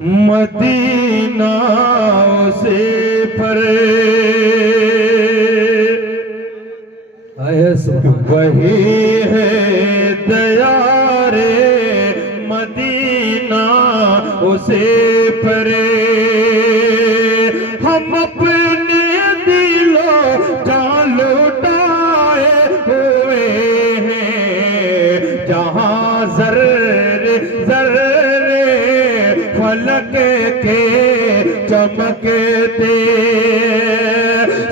Medina से परे वही है दया रे, मदीना उसे परे। हम अपने दिलों जान लुटाए हुए हैं, जहाँ जर्रे जर्रे फलक के चमकते,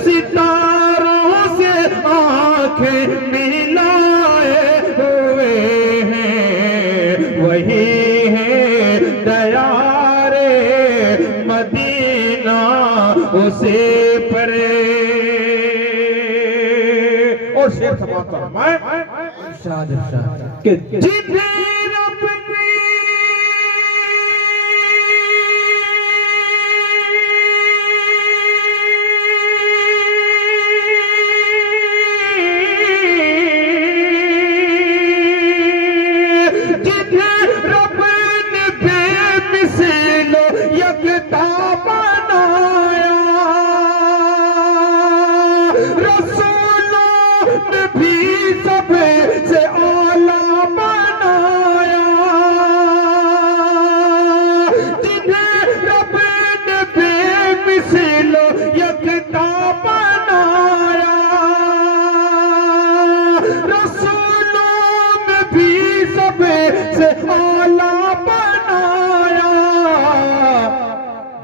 सितारों से आंखें मिलाए हुए हैं, वही है दया रे, मदीना उसे परे। और शेर समाप्त फरमाए कि जिन्हें रब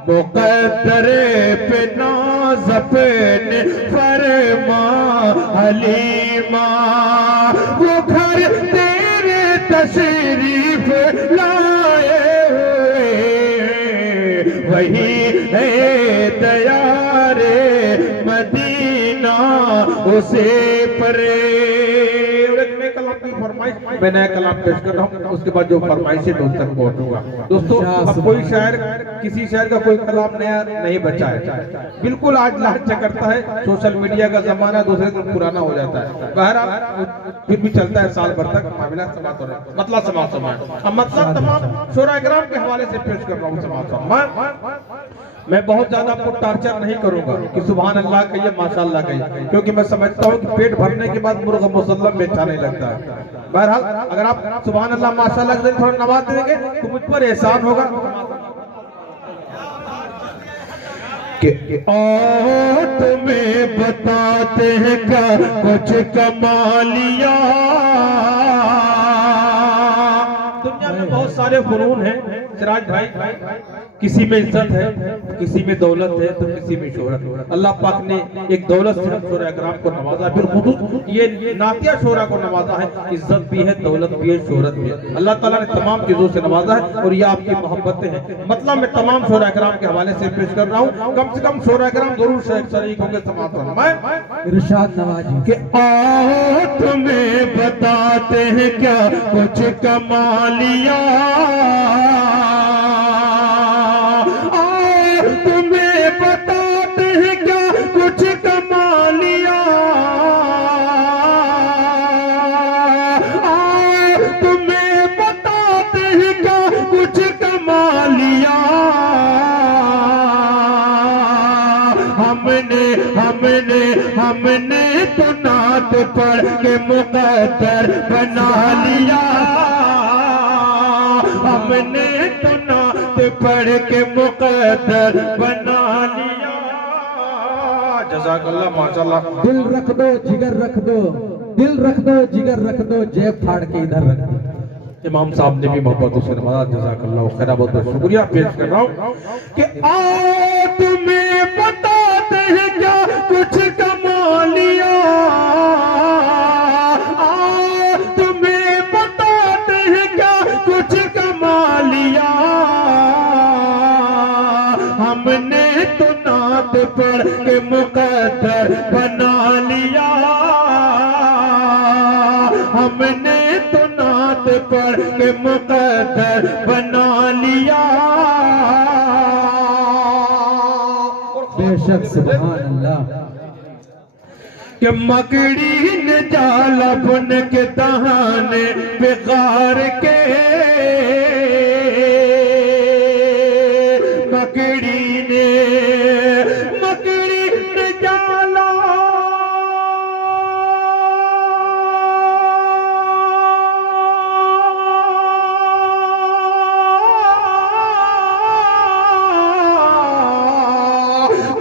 मुक़द्दर पे नाज़ अपने फरमा हलीमा, वो घर तेरे तशरीफ लाए हुए, वही है दया रे, मदीना उसे परे। मैं नया कलाम पेश कर रहा हूँ, उसके बाद जो फरमाइश है मैं उस तक पहुँचूंगा। दोस्तों, अब कोई शायर, किसी शायर का कोई कलाम नया नहीं बचा है, बिल्कुल आज लाचा करता है। सोशल मीडिया का जमाना दूसरे दिन पुराना हो जाता है। बहरहाल फिर भी चलता है साल भर तक मामला समाप्त हो रहा है, मतलब समाप्त हो रहा है। अब मतलब तमाम शोरा इकराम के हवाले से पेश कर रहा हूँ समाप्त हो। मैं बहुत ज्यादा आपको टार्चर नहीं करूंगा कि सुभान अल्लाह कहिए, माशाअल्लाह कहिए, क्योंकि मैं समझता हूँ कि पेट भरने के बाद मुर्गा मुसल्लम में अच्छा नहीं लगता है। बहरहाल अगर आप सुभान अल्लाह माशाअल्लाह के थोड़ा नवाज देंगे तो मुझ पर एहसान होगा कि और तुम्हें बताते हैं क्या कुछ कमालिया। दुनिया में बहुत सारे फुनून हैं सिराज भाई, किसी में इज्जत है, किसी में दौलत है, तो किसी में शोहरत है। अल्लाह पाक ने एक दौलत से शोरा इकराम को नवाजा, फिर खुद ये नातिया शोरा को नवाजा है। इज्जत भी है, दौलत भी है, शोहरत भी है। अल्लाह ताला ने तमाम चीजों से नवाजा है और ये आपकी मोहब्बतें हैं। मतलब मैं तमाम शोरा इकराम के हवाले से पेश कर रहा हूँ। कम से कम शोरा इकराम जरूर शरीक होंगे समाप्त होना। इरशाद नवाजी कि आओ तुम्हें बताते हैं क्या कुछ कमालिया, तुम्हें बताते हैं क्या कुछ कमालिया, तुम्हें बताते हैं क्या कुछ कमालिया। हमने तो नात पढ़ के मुक़द्दर बना लिया, हमने तो नात पढ़ के मुक़द्दर बना लिया। जज़ाकल्लाह माशाअल्लाह। दिल रख दो, जिगर रख दो, दिल रख दो, जिगर रख दो, जेब फाड़ के इधर रख दो। इमाम साहब ने भी मोहब्बतों से नवाजा, जज़ाकल्लाह खैर, बहुत बहुत शुक्रिया पेश कर रहा हूँ कि आओ तुम्हें बताते हैं क्या कुछ कमालिया, आओ तुम्हें बताते हैं क्या कुछ कमालिया। हमने तो नात पढ़ के मुक़द्दर बना लिया, हमने तो नात पढ़ के मुक़द्दर बना लिया। बेशक सुभान अल्लाह। कि मकड़ी ने जाला बुन के दहाने बेकार के, मकड़ी ने जाला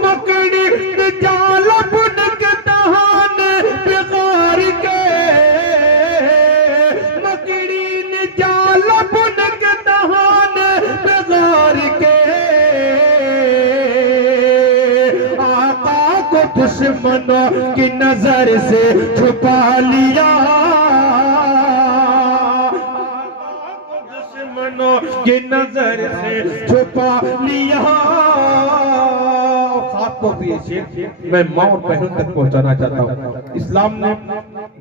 मकड़ी ने जाला बुन के दहान बिगाड़ के मकड़ी ने जाला बुन के दहान बिगाड़ के आका को दुश्मनों की नजर से छुपा लिया दुश्मनों की नजर से छुपा लिया। मैं माँ और बहनों तक पहुंचाना चाहता हूँ। इस्लाम ने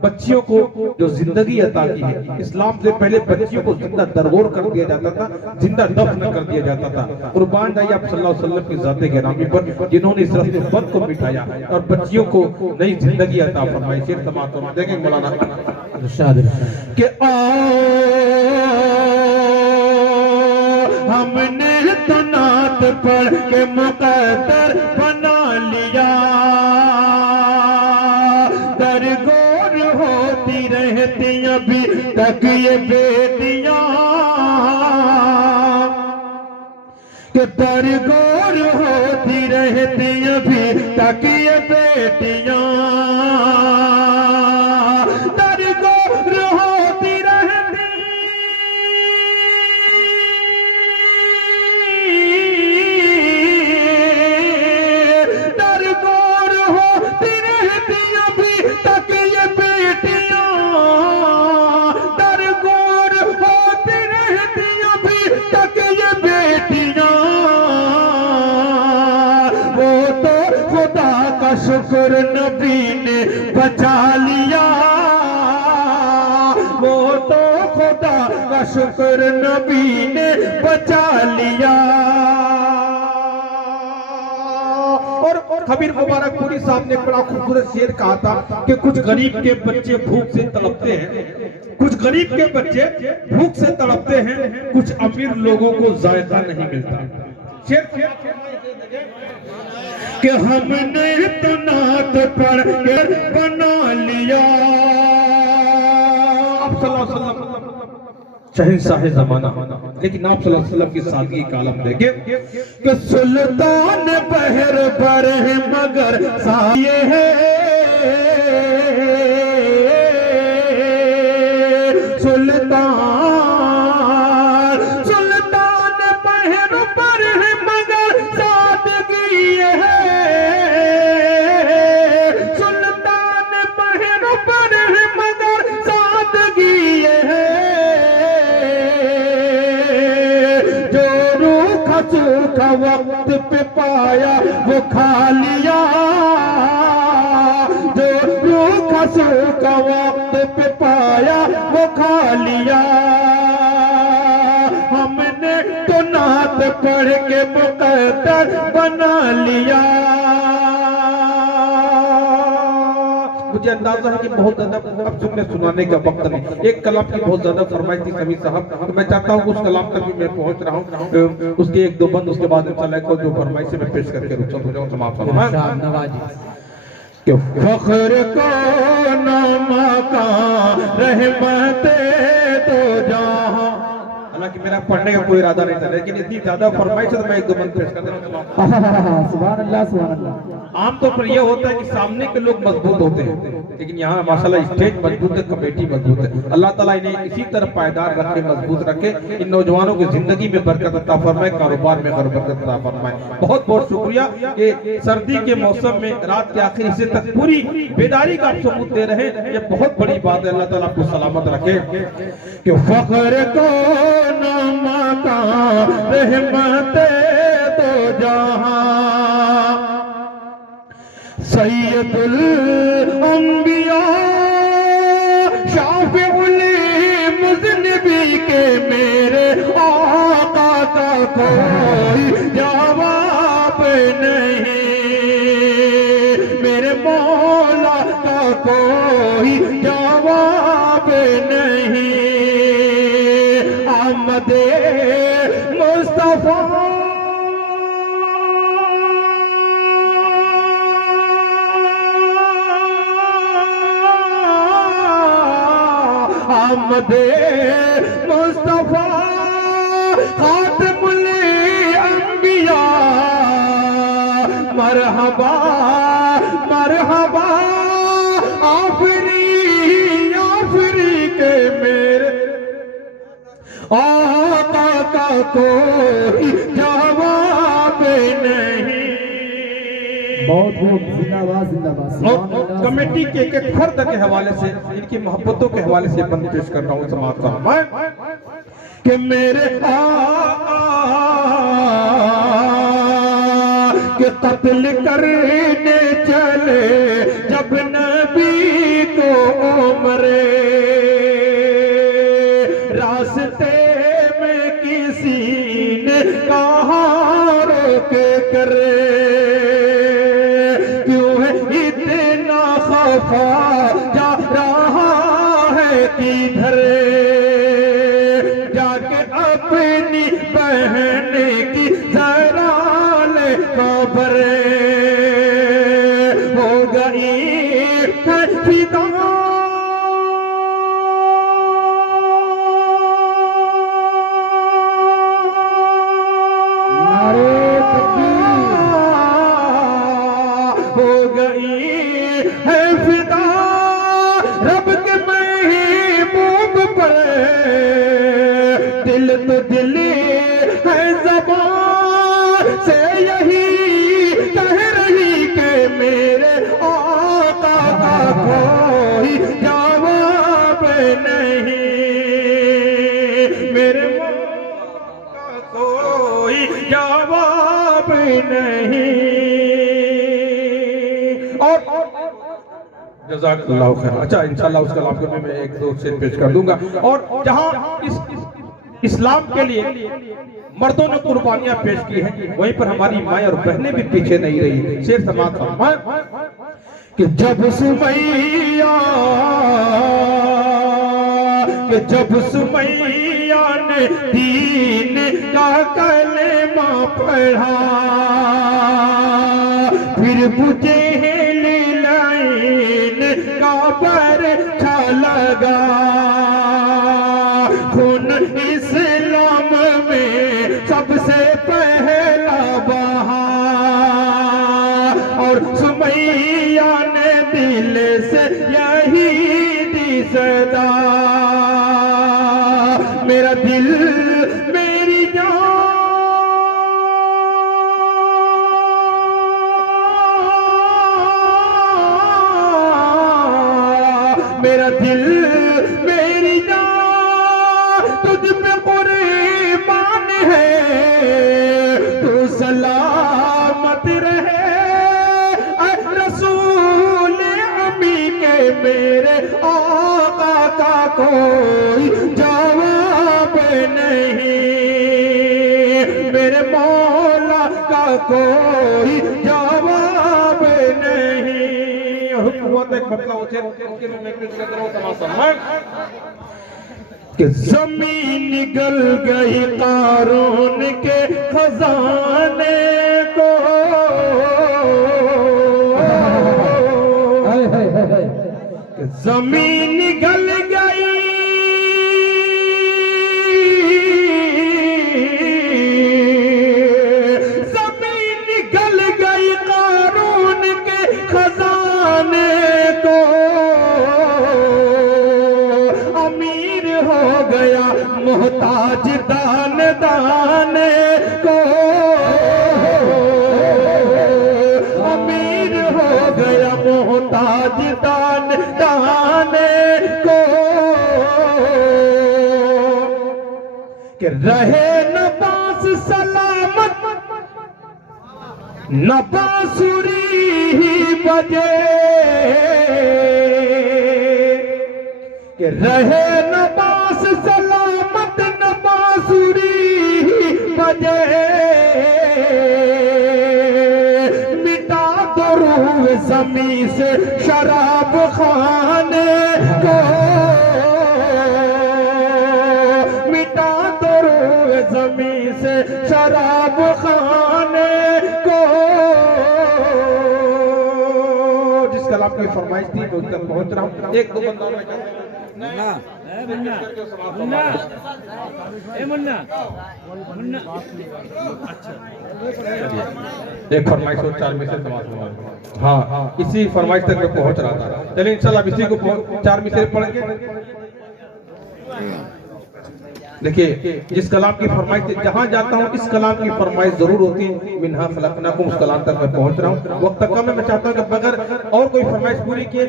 बच्चियों को जो जिंदगी अता की है, इस्लाम से पहले बच्चियों को जिंदा दरगोर कर दिया जाता था, जिंदा दफन कर दिया जाता था। कुर्बान जाइए आप सल्लल्लाहु अलैहि वसल्लम की ज़ाते गिरामी पर जिन्होंने इस रस्म बद को मिटाया और बच्चियों को नई जिंदगी अता फरमाई। शेर समाअत देखें मौलाना कि हमने तो नात पढ़ के मुकद्दर बना लिया, दरगोर होती रहती अभी तक ये बेटियां कि दरगोर होती रहती अभी तक ये बेटियां दरगोर होती रहती दरगोर होती रहती अभी तक ये बेटियां दरगोर होती रहती अभी तक ये बेटियां वो तो खुदा का शुक्र नबी ने बचा लिया, वो तो खुदा का शुक्र नबी ने बचा लिया। और खबीर मुबारकपुरी साहब ने बड़ा खूबसूरत शेर कहा था कि कुछ गरीब के बच्चे भूख से तड़पते हैं, कुछ गरीब के बच्चे भूख से तड़पते हैं, कुछ अमीर लोगों को जायका नहीं मिलता। शेर कि हमने तो नात पढ़ के बना लिया। आप सल्लल्लाहु अलैहि वसल्लम शहंशाह ज़माना, लेकिन आप सल्लल्लाहु अलैहि वसल्लम की सादगी का आलम देखे कि सुल्तान बहर पर है मगर साये है, सुल्तान बहर पर है मगर सादगी है, सुल्तान बहर पर है मगर सादगी है, जो रूखा सूखा वक्त पे पाया वो खा लिया, जो रूखा सूखा वक्त पे पाया वो खा लिया। हमने तो नात पढ़ के मुकद्दर बना लिया। मुझे अंदाजा है कि बहुत ज्यादा अब सुनने सुनाने का वक्त नहीं, एक कलाम की बहुत ज्यादा फरमाइश थी समीर साहब, तो मैं चाहता हूँ उस कलाम तक भी मैं पहुंच रहा हूँ, उसके एक दो बंद, उसके बाद इंशाल्लाह को जो फरमाइश से मैं पेश करके रुक जाऊँ समाप्त कि फख्र को नामा का रहमत तो जहां। हालांकि मेरा पढ़ने का कोई इरादा नहीं था, लेकिन इतनी ज्यादा फरमाइश है तो मैं एक दो बंद पेश कर देना। सुभान अल्लाह सुभान अल्लाह। आमतौर पर यह होता है कि सामने के लोग मजबूत होते हैं, लेकिन यहाँ माशाल्लाह स्टेज मजबूत है, कमेटी मजबूत है। अल्लाह ताला इन्हें इसी तरह पायदार रखे, मजबूत रखे, इन नौजवानों की जिंदगी में बरकत अता फरमाए, कारोबार में बरकत अता फरमाए। बहुत बहुत शुक्रिया कि सर्दी के मौसम में रात के आखिर हिस्से तक पूरी बेदारी का आप सबूत दे रहे हैं, ये बहुत बड़ी बात है। अल्लाह ताला आपको सलामत रखे कि फख्र को नामा का रहमत तो जहां सैयदुल अंबिया शाफिउल मुज़न्निबी के मेरे आका का कोई जवाब नहीं, मेरे मौला का कोई जवाब नहीं। आमदे मुस्तफा आमदे मुस्तफा खातिमुल अंबिया मरहबा मरहबा आफरी के मेरे आका का कोई जवाब नहीं। बहुत जिंदाबाद जिंदाबाद। और कमेटी के एक फर्द के हवाले से, इनकी मोहब्बतों के हवाले से बंद पेश कर रहा हूँ समाज मैं कि मेरे के कत्ल करने चले जब नबी को उमरे, रास्ते में किसी ने कहा रोक करे, क्यों है इतना खफा जा रहा है किधर, जाके अपनी बहन की जरा ले खबर, हो गई है फिदा हो गई है फिदा रब के महबूब पर, दिल तो दिल है ज़बान से यही कह रही कि मेरे आका का कोई जवाब नहीं, मेरे आका का कोई जवाब नहीं। और जज़ाकल्लाहु खैर। अच्छा, इंशाल्लाह उसका आपको मैं एक दो शेर पेश कर दूंगा। और जहां इस इस्लाम के लिए मर्दों ने कुर्बानियां पेश की हैं, वहीं पर हमारी माएं और बहनें भी पीछे नहीं रही। शेर समात कि जब सुमैया ने दीन का कलमा पढ़ा, फिर मुझे लाइन का बरछा लगा, खून इस्लाम में सबसे पहला बहा, और सुमैया ने दिल से यही दी सदा, मेरा दिल मेरी जान, मेरा दिल मेरी जान तुझ पे कुर्बान है, तू सलामत रहे रसूल अमी के मेरे आका का कोई जवाब नहीं, मेरे मौला का कोई जवाब नहीं। हुकूमत एक बदला उसे उसके में पेश कर रहा हूं तमाशा कि जमीन निगल गई कारून के खजाने को, कि जमीन निगल गई कारून के खजाने को, अमीर हो गया मोहताज दान दाने को, अमीर हो गया मोहताज दान दाने को, कि रहे न पास सलामत न बांसुरी ही बजे, कि रहे न बांस सलामत न बांसुरी ही बजे, मिटा दो रूह ज़मीं से शराब खाने को, मिटा दो रूह ज़मीं से शराब खाने को। जिस कलाम की फरमाइश थी मैं उस तक पहुंच रहा हूँ। एक दो बंदा मुन्ना ए मुन्ना मुन्ना ए मुन्ना मुन्ना अच्छा एक फरमाइश और 4 मिसरे समाप्त हुआ। हाँ, इसी फरमाइश तक मैं पहुंच रहा था। चलिए इंशाल्लाह इसी को 4 मिसरे पढ़ के देखिए, जिस कलाम की फरमाइश जहां जाता हूं इस कलाम की फरमाइश जरूर होती है। मिन्हा खलकनाकुम, उस कलाम तक मैं पहुंच रहा हूं। वक्त कम है, मैं चाहता हूं कि बगैर और कोई फरमाइश पूरी किए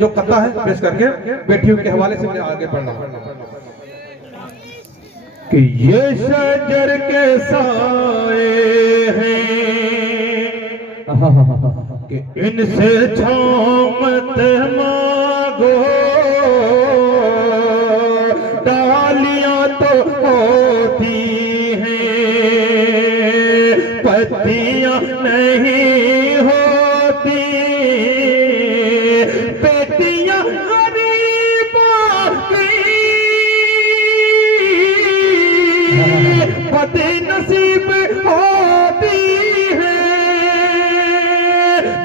जो कथा है पेश करके बेटियों के हवाले से मैं आगे बढ़ रहा हूं कि ये शजर के साए हैं कि इनसे छाँव मत मांगो, डालियां तो होती हैं पत्तियां नहीं होती, बेटियां गरीबों की बदनसीब होती हैं,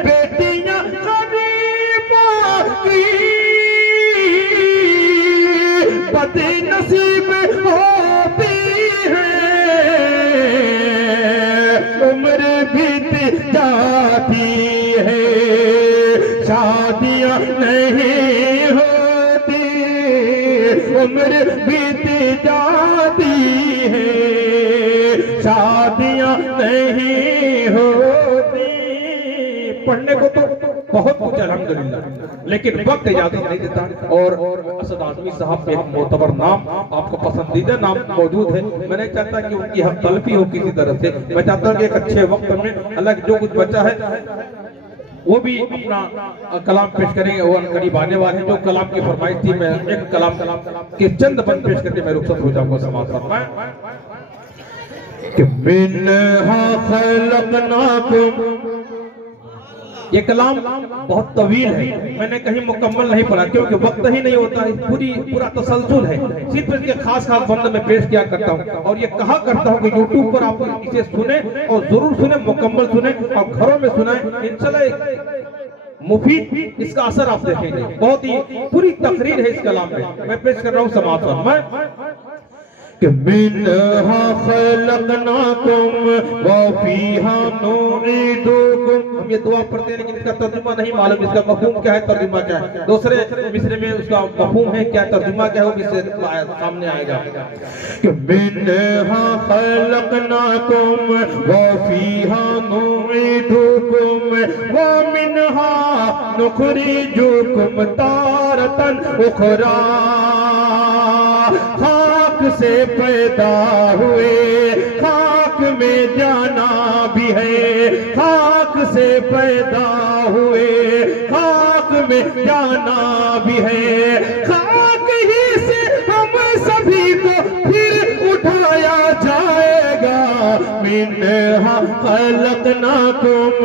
बेटियां गरीबों की बदनसीब होती है, उम्र बीत जाती है, शादियां नहीं होती, उम्र बीत जाती है, शादियां नहीं होती। पढ़ने को तो बहुत कुछ अल्हम्दुलिल्लाह, लेकिन वक्त इजाजत नहीं देता। और असद आजमी साहब एक मोतबर नाम, आपको पसंदीदा नाम मौजूद है। मैं नहीं चाहता कि उनकी हम तलफी हो किसी तरह से। मैं चाहता हूँ कि एक अच्छे वक्त में अल्लाह जो कुछ बचा है वो भी अपना कलाम पेश करेंगे। वो करीब आने वाले हैं। जो कलाम की फरमाइश थी, मैं एक कलाम के चंद बंद पेश करके मैं रुखसत हो जाऊंगा समाज फरमाए कि मिन्हा खलकनाकुम। ये कलाम बहुत तवील है, मैंने कहीं मुकम्मल नहीं पढ़ा क्योंकि वक्त ही नहीं होता है। पूरा तसलसल है, सिर्फ इसके खास बंद में पेश किया करता हूँ। और ये कहा करता हूँ कि YouTube पर आप इसे सुने और जरूर सुने, मुकम्मल सुने और घरों में सुनाए। इंशाल्लाह मुफीद इसका असर आप देखेंगे। बहुत ही पूरी तकरीर है इस कलाम में। मैं पेश कर रहा हूँ समाज पर कि मिन्हा खलकनाकुम व फीहा नुईदुकुम। हम ये दुआ पढ़ते हैं लेकिन इसका तर्जुमा नहीं मालूम, इसका मफहूम क्या है, तर्जुमा क्या है। दूसरे मिसरे में उसका मफहूम है क्या, तर्जुमा क्या है, वो भी सामने आएगा कि मिन्हा खलकनाकुम व फीहा नुईदुकुम व मिन्हा नुखरिजुकुम तारतन उखरा। खाक से पैदा हुए, खाक में जाना भी है, खाक से पैदा हुए, खाक में जाना भी है, खाक ही से हम सभी को फिर उठाया जाएगा। मिन्हा खलकनाकुम।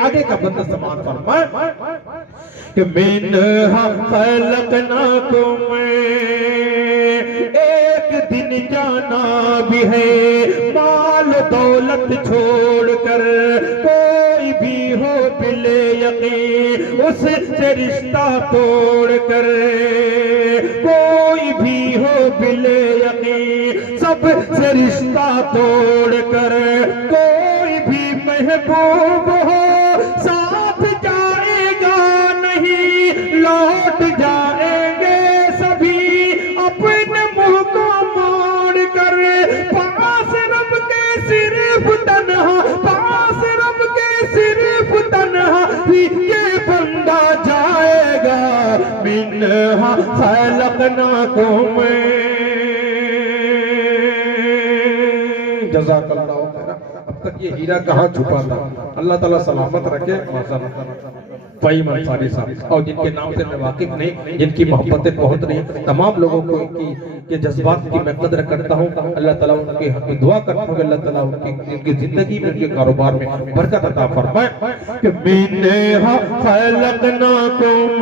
आगे का बंदा समाज फरमाए कि मिन्हा खलकनाकुम। एक दिन जाना भी है, माल दौलत छोड़कर, कोई भी हो बिले यकीन उससे रिश्ता तोड़कर, कोई भी हो बिले यकीन सबसे रिश्ता तोड़कर, कोई भी महबूब हो साथ जाएगा नहीं, लौट जाएंगे सभी अपने मुंह को मोड़ कर। पास रब के सिर्फ तन्हा, पास रब के सिर्फ तन्हा ही ये बंदा जाएगा। मिन्हा खलकनाकुम। जज़ाकल्लाहु खैरा। अब तक ये हीरा कहाँ छुपा था, अल्लाह ताला सलामत रखे। भाई अंसारी साहब और जिनके नाम से मैं वाकिफ नहीं, जिनकी मोहब्बतें बहुत रही, तमाम लोगों को के जज्बात की मैं कदर करता हूँ। अल्लाह ताला उनके हक में दुआ करता हूँ कि अल्लाह ताला उनकी जिंदगी में, उनके कारोबार में बरकत अता फरमाए कि मिन्हा खलकनाकुम।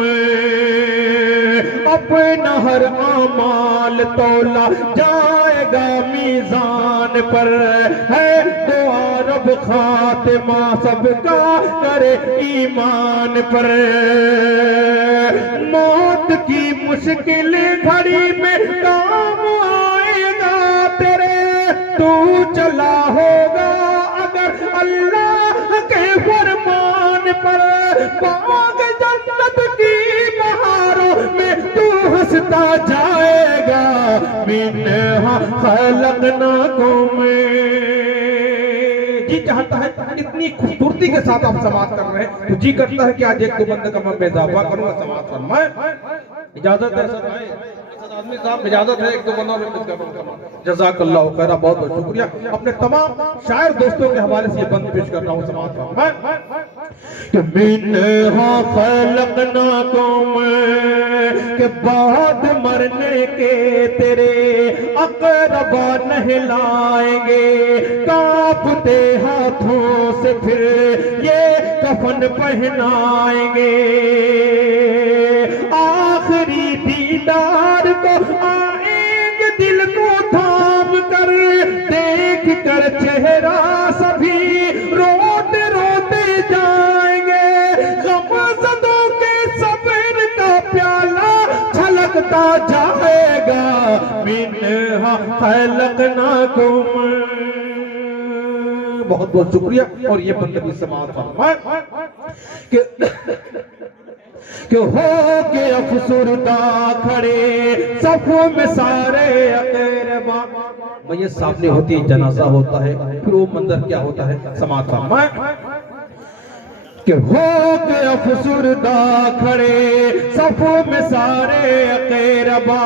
अपना हर आमाल तौला जाएगा मीजान पर। है दुआ रब खातिमा सबका करे ईमान पर। मौत की मुश्किल घड़ी में काम आएगा तेरे, तू चला होगा अगर अल्लाह के फरमान पर। बाग जन्नत की बहारों में तू हंसता जाएगा, मिन्हा खलकनाकुम। जी चाहता है इतनी खूबसूरती के साथ आप समाप्त कर रहे हैं, तो जी करता है कि आज एक दो बंदे का मैं इजाफा करूंगा, समाप्त फरमाए। इजाजत है सर भाई, आदमी साहब इजाजत है, एक दो बंदा में कुछ करूंगा। जज़ाकल्लाहु खैरा, बहुत बहुत शुक्रिया। अपने तमाम शायर दोस्तों के हवाले से ये बंद पेश कर रहा हूँ, समाप्त फरमाए। कि मिन्हा खलकनाकुम, के बाद मरने के तेरे अक़रबा नहलाएंगे, कांपते हाथों से फिर ये कफन पहनाएंगे। आखिरी दीदार को आएंगे दिल को थाम कर, देख कर चेहरा सभी रोते रोते जाएंगे। गमज़दों के सब्र का प्याला छलकता जाएगा, मिन्हा खलकनाकुम। बहुत बहुत शुक्रिया। और ये बंदगी समाप्त फरमाए कि हो के अफसुरदा खड़े सफों में सारे अक़रबा। ये सामने होती है, जनाजा होता है, फिर वो मंजर क्या होता है, समाप्त फरमाए कि हो के अफसुरदा खड़े सफों में सारे अक़रबा।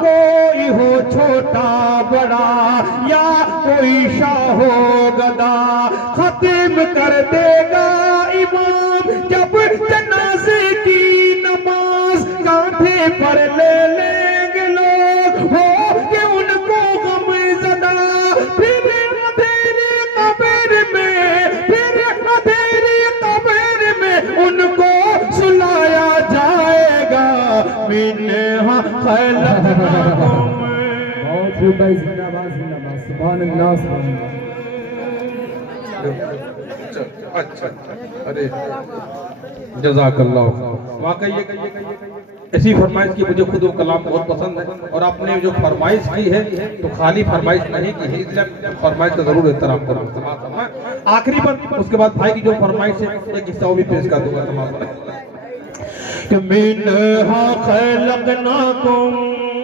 कोई हो छोटा बड़ा या कोई शाह हो गदा, खत्म कर देगा इमाम जब जनाजे की नमाज। कांधे पर ले लेंगे लोग हो कि उनको गमज़दा, फिर अंधेरी कब्र में, फिर अंधेरी कब्र में उनको सुलाया जाएगा, मिन्हा खलकनाकुम। बहुत खूब भाई, जिंदाबाद जिंदाबाद, सुभान अल्लाह सुभान अल्लाह। अच्छा, अरे जज़ाकल्लाह। वाकई ऐसी फरमाइश की मुझे खुद वो कलाम बहुत पसंद है, और आपने जो फरमाइश की है तो खाली फरमाइश नहीं की है, इसलिए फरमाइश का जरूर एहतराम करूँगा। आखिरी पर उसके बाद भाई की जो फरमाइश है एक हिस्सा वो भी पेश कर दूंगा तमाम। मिन्हा खलकनाकुम।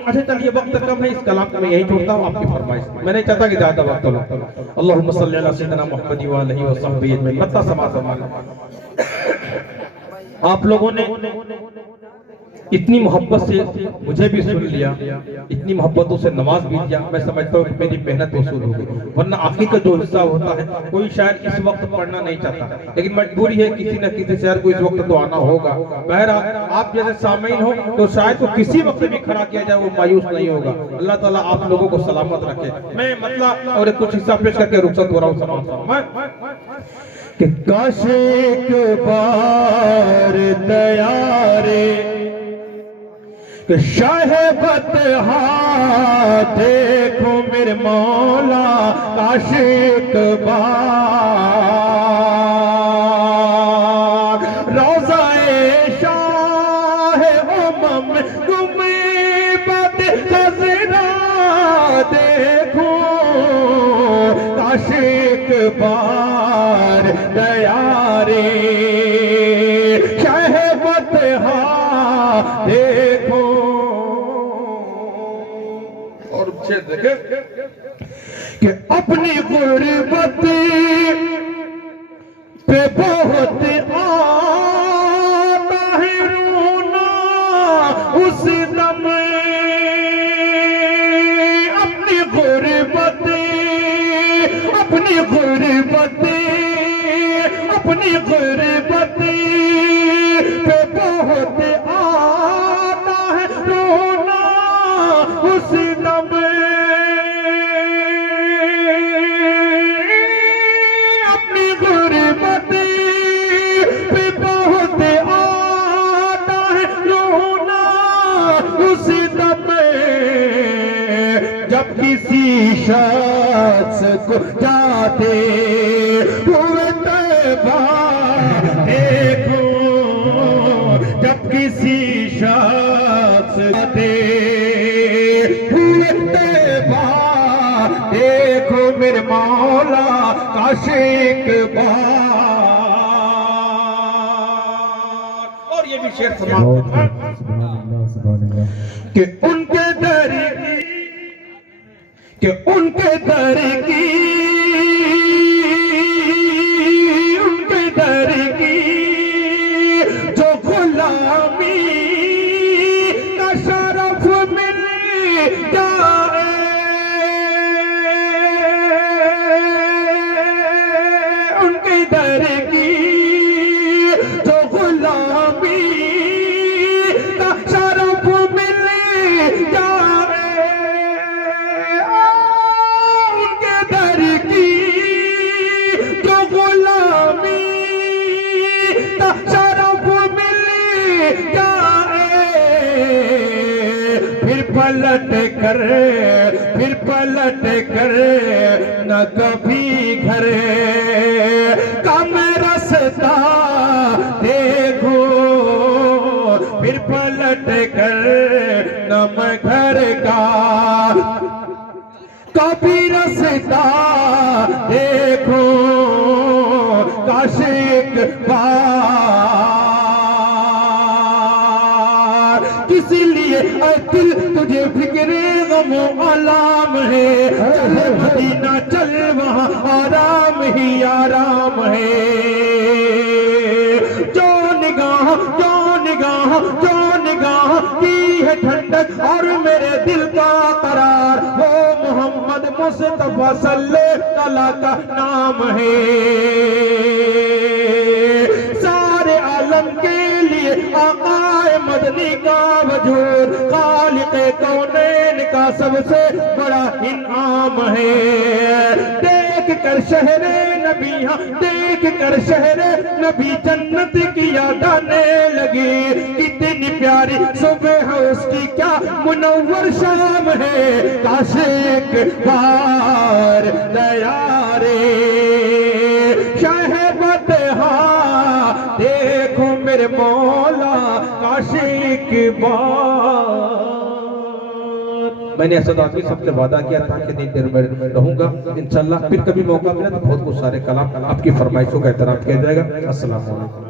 अच्छा चलिए, वक्त कम है, इस कलाम को मैं यही छोड़ता हूँ आपकी फरमाइश। मैं नहीं चाहता कि ज्यादा वक्त लो। अल्लाहुम्मा सल्ली अला सय्यिदिना मुहम्मद व आलिहि व सहबिहि अजमईन। मत्ता समा आप लोगों ने इतनी मोहब्बत से मुझे भी सुन लिया, इतनी मोहब्बतों से नमाज भी दिया, मैं समझता हूँ कि मेरी मेहनत वसूल हो गई। वरना आखिरी का जो हिस्सा होता है कोई शायर इस वक्त पढ़ना नहीं चाहता, लेकिन मजबूरी है, किसी न किसी शायर को इस वक्त तो आना होगा। बहरहाल आप जैसे सामीन हो तो शायर को किसी वक्त भी खड़ा किया जाए वो मायूस नहीं होगा। अल्लाह ताला आप लोगों को सलामत रखे। मैं मतलब और कुछ हिस्सा पेश करके रुखसत हो रहा हूँ, समाप्त कि काश एक बार दयारे कि शाहबत देखो मेरे मौला, काश एक बार रोज़ाए शाह उमम गुमेबत खज़रा देखो, काश एक बार दयारे शाहबत देखो। और देखे कि अपनी गुर्बत पे बहुत आता है रोना उस दम, अपनी गुर्बत, अपनी गुर्बत, अपनी गुर्बत पे बहुत आता है रोना उस दम। अपनी गुर्बत पे बहुत आता है रोना शख्स को जाते हुए तैबा देखो, जब किसी शख्स जाते हुए तैबा देखो मेरे मौला काश एक बार। और ये भी शेर समाप्त है कि उनके दर की उनके दर की जो गुलामी का शरफ मिल जाए, उनके दर की जो गुलामी का शरफ मिल जाए, उनके दर की जो गुलामी का शरफ मिल जाए, फिर पलट कर न कभी घर का मैं रास्ता देखो, फिर पलट कर न मैं घर का कभी रास्ता देखो, काश एक बार। किस लिए दिल तुझे फिक्रे गमो आलाम है, चल मदीना चल वहाँ आराम ही आराम है। जो निगाह की है ठंडक और मेरे दिल का करार, वो मोहम्मद मुस्तफा सल्लल्लाहु अलैहि का नाम है। सारे आलम के लिए आकाए मदनी का वजूद, खालिक़े कौनैन का सबसे बड़ा इनाम है। देख कर शहरे नबी, देख कर शहरे नबी जन्नत की याद आने लगी, कितनी प्यारी सुबह है उसकी, क्या मुनव्वर शाम है, काश एक बार दया रे शहबतहा देखो मेरे मौला काश एक बार। मैंने असद आदमी सबसे वादा किया था कि नहीं देर में रहूंगा, इंशाल्लाह फिर कभी मौका मिला तो बहुत कुछ सारे कलाम आपकी फरमाइशों का एहतराम किया जाएगा। अस्सलाम वालेकुम।